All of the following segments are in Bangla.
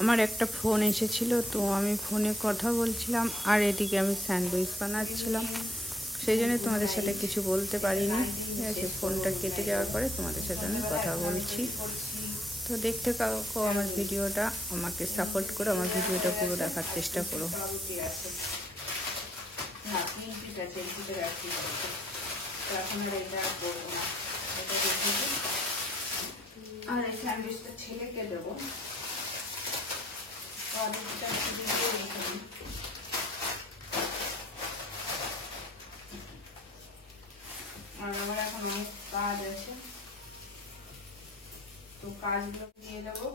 আমার একটা ফোন এসেছিল, তো আমি ফোনে কথা বলছিলাম আর এদিকে আমি স্যান্ডউইচ বানাচ্ছিলাম, সেই জন্য তোমাদের সাথে কিছু বলতে পারিনি। ঠিক আছে, ফোনটা কেটে যাওয়ার পরে তোমাদের সাথে আমি কথা বলছি। তো দেখতে থাকো আমার ভিডিওটা, আমাকে সাপোর্ট করো, আমার ভিডিওটা পুরো দেখার চেষ্টা করো। আর এই স্যান্ডউইচটা ছেলেকে দেবো। আর আমার এখন অনেক কাজ আছে, তো কাজগুলো দিয়ে দেবো।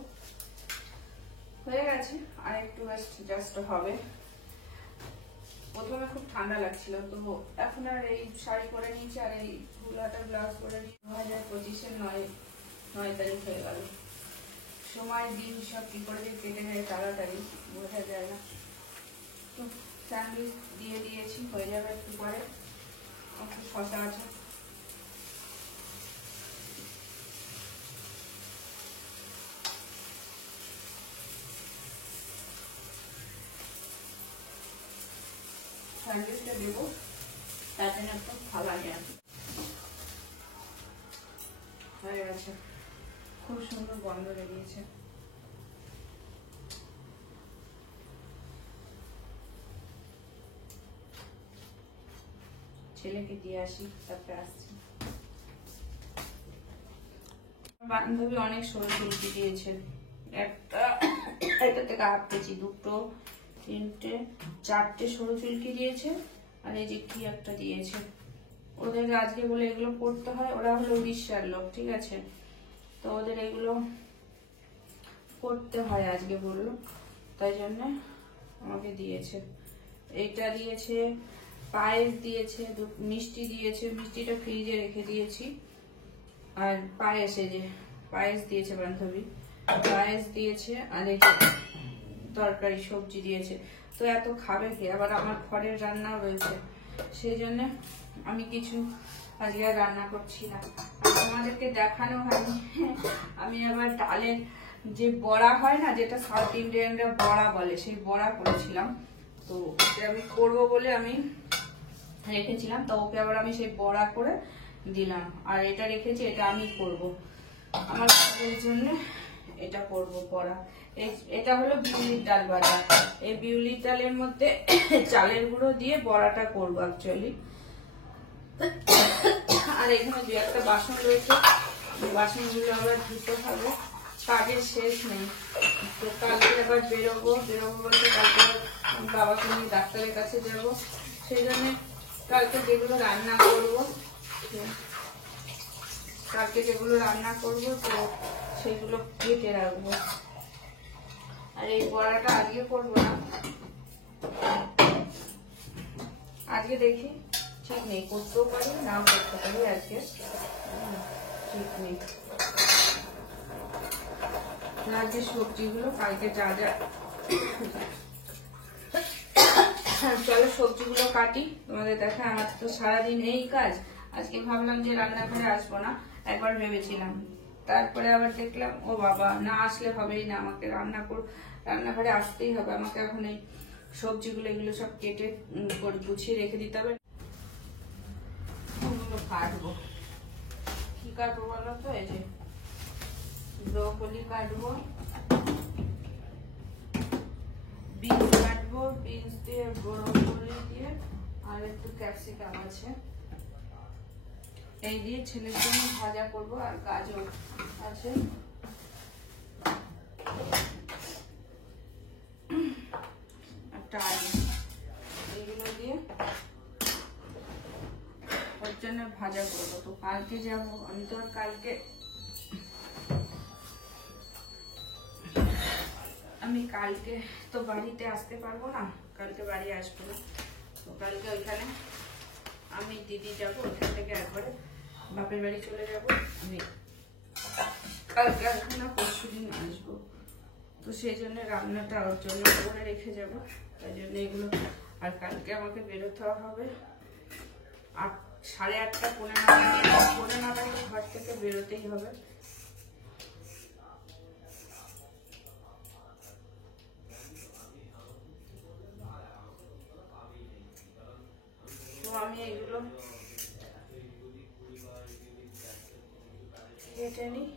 হয়ে গেছে, আর একটু জাস্ট হবে। প্রথমে খুব ঠান্ডা লাগছিল, তো এখন আর এই শাড়ি পরে নিয়েছি আর এই ফুল হাতা ব্লাউজ পরে নিয়েছি। 2025-এর 9 তারিখ হয়ে গেল। সময় দিন সব কি করে যে কেটে যায় তাড়াতাড়ি বোঝা যায় না। তো স্যান্ডউইচ দিয়ে দিয়েছি, হয়ে যাবে একটু পরে। একটু শসা আছে, স্যান্ডউইচটা দেবো, তার জন্য একটু থালা নিয়ে হয়ে গেছে। খুব সুন্দর গন্ধ বেরিয়েছে। ছেলেকে দিয়ে আসি, তারপরে আসছি। বান্ধবী অনেক সরু চুলকি দিয়েছে, এটা থেকে হাফ কেজি, 2, 3, 4টে সরু চুলকি দিয়েছে। আর এই যে কি একটা দিয়েছে, ওদের আজকে বলে এগুলো করতে হয়। ওরা হলো উড়িষ্যার লোক, ঠিক আছে, তো ওদের এগুলো করতে হয় আজকে বললো, তাই জন্য আমাকে দিয়েছে। এইটা দিয়েছে, পায়েস দিয়েছে, মিষ্টি দিয়েছে, মিষ্টিটা ফ্রিজে রেখে দিয়েছি। আর পায়েস, এই যে পায়েস দিয়েছে বান্ধবী, পায়েস দিয়েছে। আর এই যে তরকারি সবজি দিয়েছে। তো এত খাবে কি, আবার আমার ঘরের রান্নাও রয়েছে, সেই জন্য আমি কিছু আজকে আর রান্না করছি না। আর তোমাদেরকে দেখানো হয়নি, আমি আবার ডালের যে বড়া হয় না, যেটা সাউথ ইন্ডিয়ানরা বড়া বলে, সেই বড়া করেছিলাম। তো আমি করবো বলে আমি রেখেছিলাম, তো ওকে আবার আমি সেই বড়া করে দিলাম। আর এটা রেখেছি, এটা আমি করব আমার কাজের জন্য, এটা করব বড়া। এটা হলো বিউলির ডাল ভাজা। এই বিউলির ডালের মধ্যে চালের গুঁড়ো দিয়ে বড়াটা করবো অ্যাকচুয়ালি। আর এখানে 2-1টা বাসন রয়েছে, বাসনগুলো আবার ধুতে হবে, কাজের শেষ নেই। তো কালকে আবার বেরোবো বলতে, কালকে বাবাকে নিয়ে ডাক্তারের কাছে যাবো, সেই জন্য কালকে যেগুলো রান্না করবো তো সেগুলো কেটে রাখবো। আর এই বড়াটা আজকে করবো না, আজকে দেখি, ঠিক নেই, করতেও পারি নাও করতে পারি, আজকে ঠিক নেই। আজকে সবজিগুলো কালকে যা যা, চলো সবজিগুলো কাটি, তোমাদের দেখা। আমার তো সারাদিন এই কাজ। আজকে ভাবলাম যে রান্নাঘরে আসবো না, একবার ভেবেছিলাম, তারপরে আবার দেখলাম ও বাবা, না আসলে হবেই না, আমাকে রান্নাঘরে আসতেই হবে। আমাকে এখন এই সবজিগুলো এগুলো সব কেটে গুছিয়ে রেখে দিতে হবে। কাটবো, কি কাটবো বলো তো? এই যে ব্রকলি কাটবো, বিনস কাটবো, বিনস দিয়ে ব্রকলি দিয়ে, আর একটু ক্যাপসিকাম আছে, এই দিয়ে ছেলের জন্য ভাজা করব। আর গাজর আছে, একটা আলু, এইগুলো দিয়ে ওর জন্য ভাজা করবো। তো কালকে যাবো আমি, তো আর কালকে তো বাড়িতে আসতে পারবো না, কালকে বাড়ি আসবো না। তো কালকে ওইখানে আমি দিদি যাবো, ওইখান থেকে একবারে বাপের বাড়ি চলে যাবো। আমি কালকে আসবো না, পরশুদিন আসবো। তো সেই জন্য রান্নাটা ওর জন্য করে রেখে যাবো, তাই জন্য এগুলো। আর কালকে আমাকে বেরোতে হবে 8:30, 9:15 ঘর থেকে বেরোতেই হবে। আমি এগুলো কেটে নিই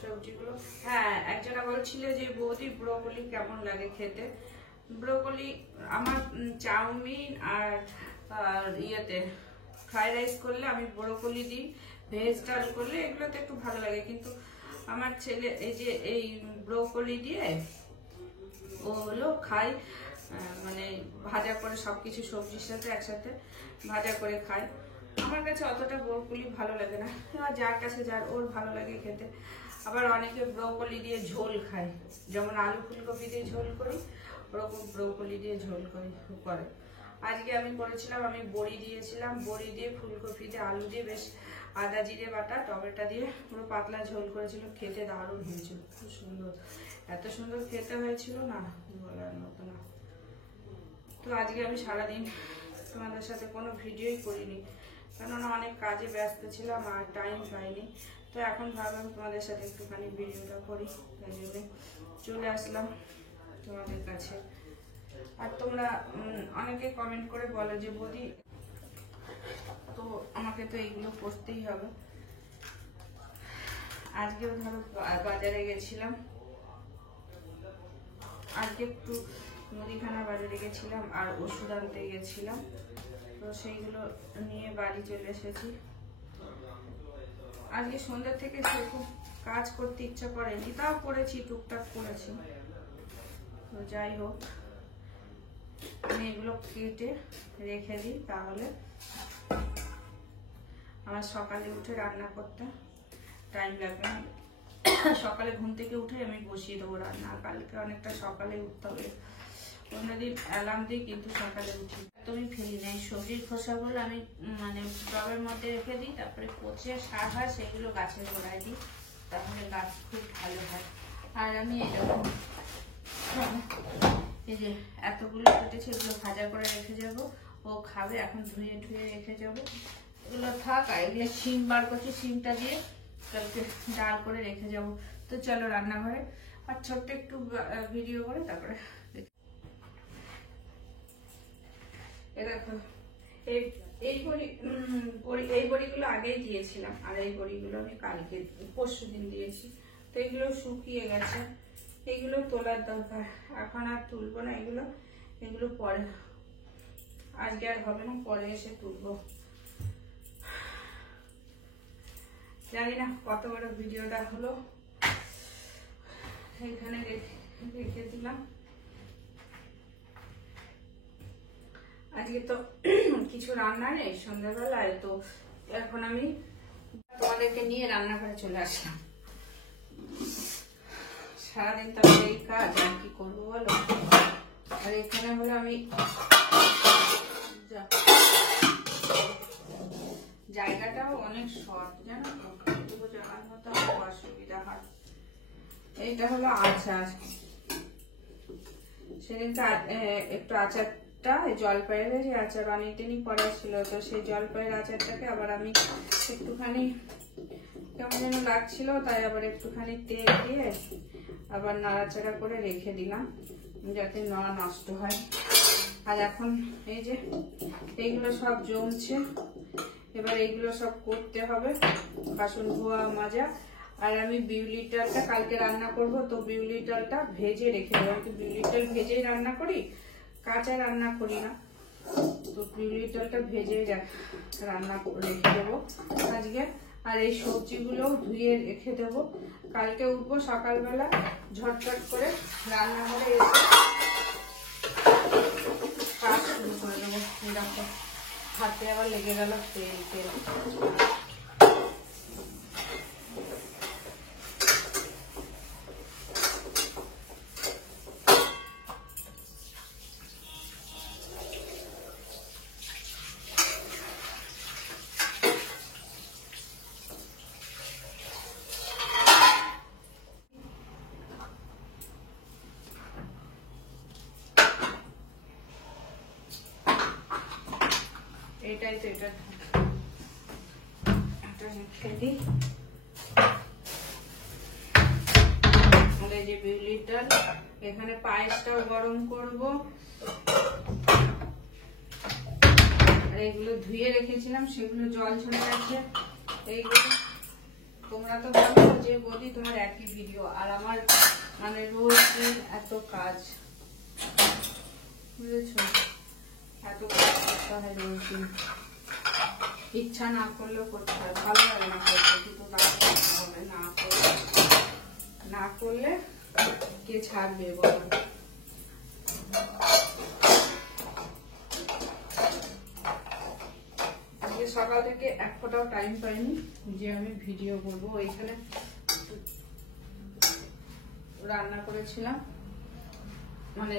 সবজিগুলো। হ্যাঁ, একজনা বলছিল যে বৌদি ব্রোকলি কেমন লাগে খেতে। ব্রোকলি আমার চাউমিন আর ইয়েতে ফ্রাইড রাইস করলে আমি ব্রোকলি দিই, ভেজ ডাল করলে এগুলোতে একটু ভালো লাগে। কিন্তু আমার ছেলে এই যে এই ব্রোকলি দিয়ে ও হলো খায়, মানে ভাজা করে সবকিছু সবজির সাথে একসাথে ভাজা করে খায়। আমার কাছে অতটা ব্রোকলি ভালো লাগে না, যার কাছে যার ওর ভালো লাগে খেতে। আবার অনেকে ব্রোকলি দিয়ে ঝোল খায়, যেমন আলু ফুলকপি দিয়ে ঝোল করি ওরকম ব্রোকলি দিয়ে ঝোল করে। আজকে আমি করেছিলাম, আমি বড়ি দিয়েছিলাম, বড়ি দিয়ে ফুলকপি দিয়ে আলু দিয়ে বেশ আদা জিরে বাটা টমেটো দিয়ে পুরো পাতলা ঝোল করেছিল, খেতে দারুণ হয়েছিল, খুব সুন্দর, এত সুন্দর খেতে হয়েছিল না বলার মতো না। তো আজকে আমি সারাদিন তোমাদের সাথে কোনো ভিডিওই করিনি, কেননা অনেক কাজে ব্যস্ত ছিলাম আর টাইম পাইনি। তো এখন ভাবলাম তোমাদের সাথে একটুখানি ভিডিওটা করি, তাই জন্য চলে আসলাম তোমাদের কাছে। আর তোমরা অনেকে কমেন্ট করে বলো যে বৌদি, তো আমাকে তো এইগুলো করতেই হবে। আজকেও ধরো বাজারে গেছিলাম, আজকে একটু মুদিখানা বাজারে গেছিলাম আর ওষুধ আনতে গেছিলাম, তো সেইগুলো নিয়ে বাড়ি চলে এসেছি। আজকে সন্ধ্যা থেকে সেরকম কাজ করতে ইচ্ছা করেনি, তাও করেছি, টুকটাক করেছি। তো যাই হোক, আমি এগুলো কেটে রেখে দিই, তাহলে আমার সকালে উঠে রান্না করতে টাইম লাগবে না। সকালে ঘুম থেকে উঠে আমি বসিয়ে দেবো রান্না, কালকে অনেকটা সকালে উঠতে হবে। অন্যদিন অ্যালার্ম দিই, কিন্তু সকালে উঠি। তুমি ফেলি না, এই সবজির খোসাগুলো আমি মানে টবের মধ্যে রেখে দিই, তারপরে পচে সার হয় সেগুলো গাছের গোড়ায় দিই, তাহলে গাছ খুব ভালো হয়। আর আমি এরকম এই যে এতগুলো কেটেছি, এগুলো ভাজা করে রেখে যাব, ও খাবে। এখন ধুয়ে ধুয়ে রেখে যাব, এগুলো থাক। আর এগুলো শিম বার করছি, শিমটা দিয়ে কালকে ডাল করে রেখে যাব। তো চলো রান্নাঘরে আর ছোট্ট একটু ভিডিও করে তারপরে দেখো। এই বড়িগুলো আগেই দিয়েছিলাম, আর এই বড়িগুলো আমি কালকে পরশুদিন দিয়েছি। তো এগুলো শুকিয়ে গেছে, এগুলো তোলার দরকার, এখন আর তুলবো না এগুলো, এগুলো পরে, আজকে আর হবে না, পরে এসে তুলবো। জানি না কত বড় ভিডিওটা হলো, এখানে রেখে দিলাম। আজকে তো কিছু রান্না নেই সন্ধ্যাবেলায়, তো এখন আমি তোমাদেরকে নিয়ে রান্নাঘরে চলে আসলাম। সারাদিন তো এই কাজ, আর কি করবো বলো। আর এখানে হলো আমি জায়গাটাও অনেক শর্ট, জানো তো, যাওয়ার মতো অসুবিধা হয়। এইটা হলো আচার, সেদিনটা একটু আচারটা জলপাইয়ের যে আচার অনেকদিনই পড়া ছিল, তো সেই জলপাইয়ের আচারটাকে আবার আমি একটুখানি কেমন যেন লাগছিল, তাই আবার একটুখানি তেল দিয়ে আবার নাড়াচাড়া করে রেখে দিলাম, যাতে নষ্ট হয়। আর এখন এই যে এইগুলো সব জমছে, এবার এইগুলো সব করতে হবে, বাসন ধোয়া মাজা। আর আমি বিউলির ডালটা কালকে রান্না করব, তো বিউলির ডালটা ভেজে রেখে দেবো। আমি তো বিউলির ডাল ভেজেই রান্না করি, কাঁচা রান্না করি না, তো বিউলির ডালটা ভেজেই রান্না রেখে দেবো আজকে। আর এই সবজিগুলো ধুয়ে রেখে দেবো, কালকে উঠবো সকালবেলা ঝটঝট করে রান্নাঘরে এসে কাজ শুরু করে দেবো। দেখো হাতে আবার লেগে গেল তেল। এটাই তো, এটা রেখে দিই। যে বিউলির ডাল, এখানে পায়েসটাও গরম করব। আর এইগুলো ধুয়ে রেখেছিলাম, সেগুলো জল ঝরে গেছে। এইগুলো তোমরা তো বলো যে বলি তোমার একই ভিডিও, আর আমার মানে রোজ দিন এত কাজ, বুঝেছো? এত কাজ করতে হয় রোজ দিন, ইচ্ছা না করলেও করতে হয়, ভালো লাগে না করতে, কিন্তু কাজ করতে হবে। না করলে কে ছাড়বে বলো? আজকে সকাল থেকে এক ফোঁটাও টাইম পাইনি যে আমি ভিডিও করবো। এইখানে রান্না করেছিলাম, মানে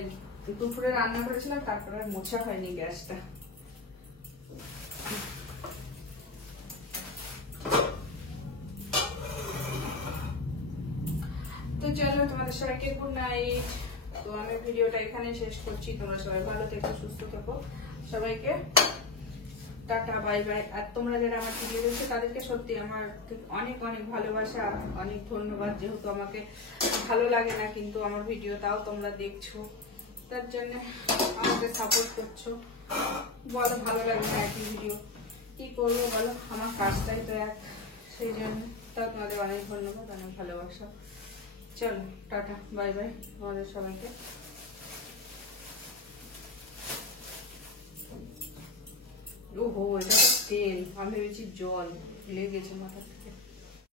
দুপুরে রান্না করেছিলাম, তারপরে মোছা হয়নি গ্যাসটা। তো চলো, তোমাদের সবাইকে গুড নাইট। তো আমি ভিডিওটা এখানে শেষ করছি। তোমরা সবাই ভালো থেকো, সুস্থ থেকো, সবাইকে টাটা, বাই বাই। আর তোমরা যারা আমার ভিডিও দেখছো তাদেরকে সত্যি আমার অনেক অনেক ভালোবাসা, অনেক ধন্যবাদ। যেহেতু আমাকে ভালো লাগে না কিন্তু আমার ভিডিও তাও তোমরা দেখছো, তার জন্য আমাকে সাপোর্ট করছো। বলো ভালো লাগে না একই ভিডিও, কি করবো বলো, আমার কাজটাই তো এক, সেই জন্য তাও তোমাদের অনেক ধন্যবাদ, অনেক ভালোবাসা। চলো টাটা, বাই বাই তোমাদের সবাইকে। ওহো, এটা তো তেল, আমি ভেবেছি জল, লেগেছে মাথাতে।